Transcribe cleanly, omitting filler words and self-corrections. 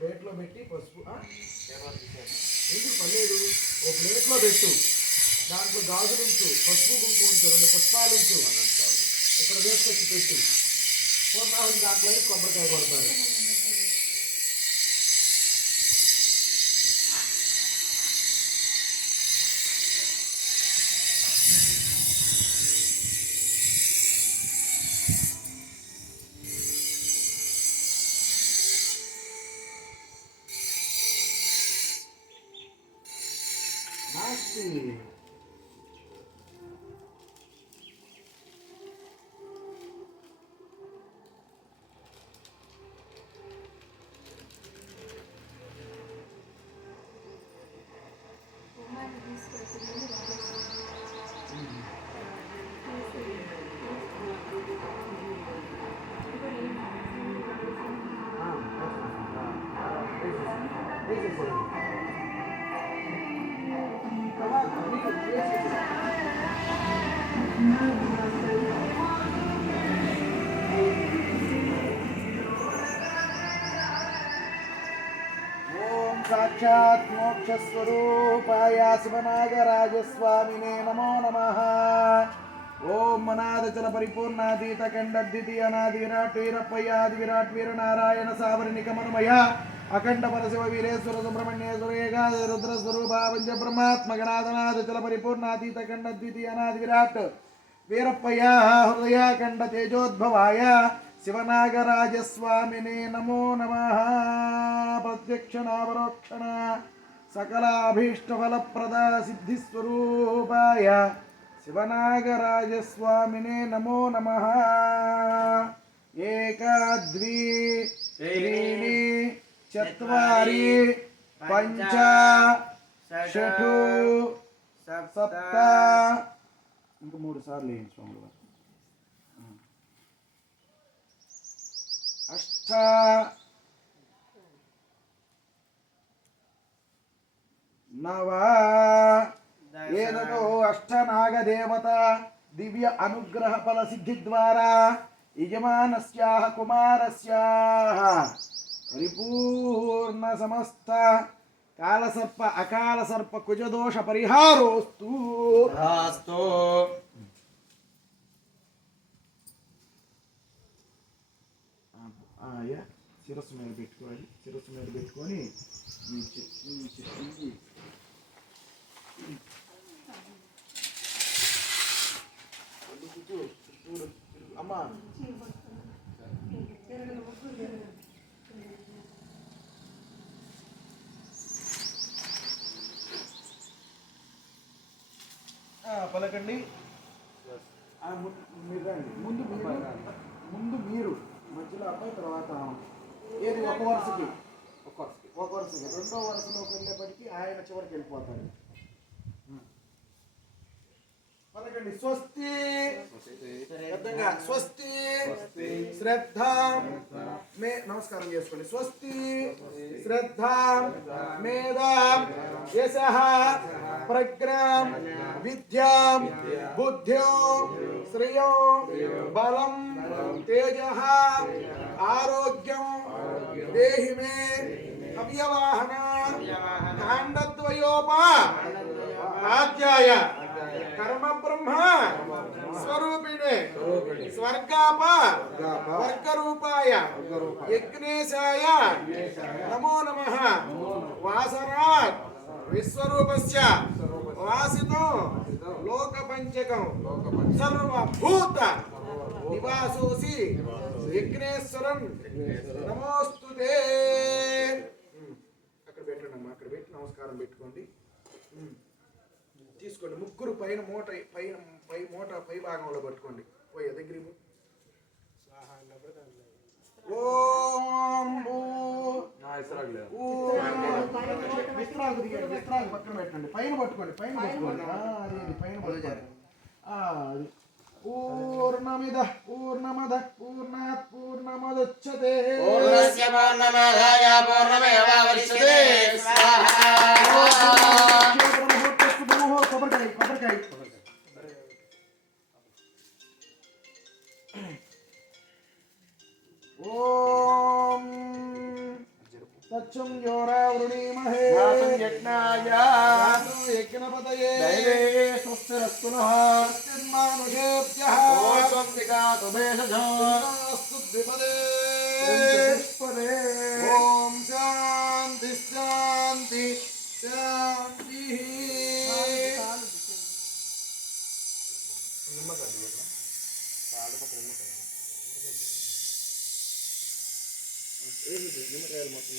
ప్లేట్లో పెట్టి పసుపు ఎందుకు పర్లేదు ఓ ప్లేట్లో పెట్టు దాంట్లో గాజులు ఉంచు పసుపు కుంకుమ ఉంచు 2 పుష్పాలు ఉంచు ఇక్కడ వేసుకొచ్చి పెట్టు పూర్ణాహుతి దాంట్లో కొబ్బరికాయ కొడతారు साक्षात् मोक्षस्वरूपाय शिवनागराजस्वामिने नमो नमः। ओम मनादचल परिपूर्णातीत खंडद्वितीय अनादि विराट वीरप्पयादि विराट वीर नारायण सावरणिक मनमय अखंड परशिव वीरेश्वर सुब्रह्मण्येश्वर एकादश रुद्र स्वरूप पंच ब्रह्मात्मगणादनादचल परिपूर्णातीत खंडद्वितीय अनादि विराट वीरप्पया हृदय खंड तेजोद्भवाय शिवनागराजस्वामिने नमो नमः। प्रत्यक्षण परोक्षण सकलाभीष्टफलप्रद सिद्धिस्वरूपाय शिवनागराजस्वामिने नमो नमः। एक द्वि त्रीणि चत्वारि पंच षट् सप्त इंक 3 सार्लु स्वामी अष्ट नव एदतो अष्टनाग देवता दिव्य अनुग्रह फल सिद्धि द्वारा यजमानस्याः कुमारस्याः परिपूर्ण समस्त काल सर्प अकाल सर्प कुजदोष परिहारोस्तु अस्तु। शिरस्సు మీద పెట్టుకోవాలి శిరస్సు మీద పెట్టుకొని అమ్మా పలకండి ముందు మీరు మధ్యలో అబ్బాయి తర్వాత ఏది ఒక వరుసకి రెండో వరుసలోకి వెళ్ళేప్పటికీ ఆయన చివరికి వెళ్ళిపోతాడు. పలకండి స్వస్తి పెద్దగా స్వస్తి శ్రద్ధ మే నమస్కారం చేసుకోండి. స్వస్తి శ్రద్ధ మేధా యశః ప్రజ్ఞాం విద్యాం బుద్ధ్యో శ్రేయో బలం తేజః ఆరోగ్యం దేహి మే అవ్యవాహన కాండద్వయోపాధ్యాయ कर्म ब्रह्म स्वरूपिणे स्वर्गाप वर्ग रूपाय यज्ञेशाय नमो नमः। वासरात् विश्वरूपस्य वासितो लोकपञ्चकं सर्वभूत निवासोऽसि यज्ञेश्वरं नमोस्तुते। అక్కడ పెట్టండి అమ్మా, అక్కడ పెట్టి నమస్కారం పెట్టుకోండి. తీసుకోండి ముగ్గురు పైన మూట పై మూట పై భాగంలో పట్టుకోండి. పోయే దగ్గర విస్త్రాగు పక్కన పెట్టండి. పైన పట్టుకోండి, పైన పట్టుకోండి. పైన పట్టుకోండి. పూర్ణమిద పూర్ణమద పూర్ణాత్ పూర్ణమదచ్యతే పూర్ణస్య పూర్ణమాదాయ పూర్ణమేవావశిష్యతే స్వాహా। యజ్ఞపతయే దైవే స్వస్తిరస్తునః మానుషేభ్యః ఓం వికాతు భేషజాస్తు ద్విపదే పుష్పదే ఓం శాంతి శాంతి శాంతి నిమ్మకాయలు మొత్తం